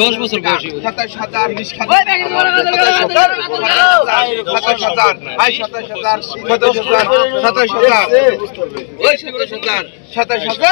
10 বছর বয়সী 27000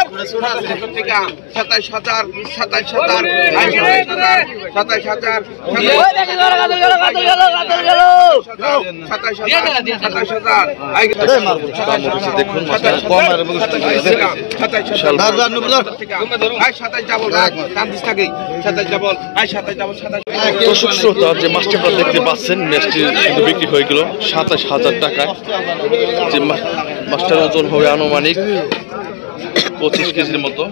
দর্শক শ্রোতা, যে মাছটি আপনারা দেখতে পাচ্ছেন মাছটি কিন্তু বিক্রি হয়ে গেল 27000 টাকায়। যে মাছটার ওজন হবে আনুমানিক 25 কেজির মতো।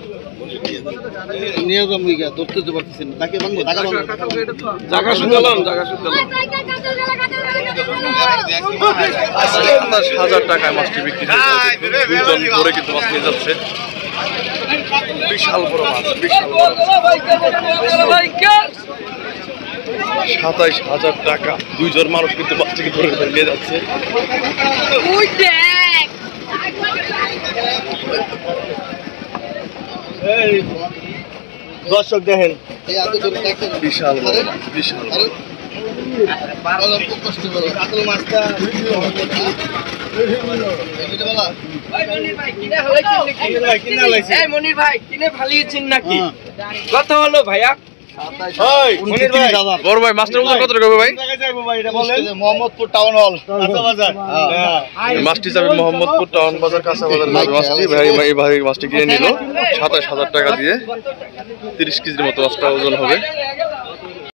হাজার টাকায় মাছটি বিক্রি হয়ে যাচ্ছে। দুইজন ধরে কিন্তু মাছ নিয়ে যাচ্ছে। বিশাল বড় মাছ, বিশাল বড় 27000 টাকা। দুইজন মানুষ কিন্তু মাছটিকে ধরে ধরে নিয়ে যাচ্ছে। দর্শক দেখেন বিশাল বড় মাছ, বিশাল বড়। মনির ভাই কিনে ফালিয়েছেন নাকি? কথা হলো ভাইয়া বড় ভাই মাছটার ওজন কত টাকা হবে ভাই? মোহাম্মদপুর টাউন হল মাছটি যাবে মোহাম্মদপুর টাউন বাজার কাঁচা বাজার। মাছটি ভাই মাছটি কিনে নিল 27000 টাকা দিয়ে। 30 কেজির মতো মাছটা ওজন হবে।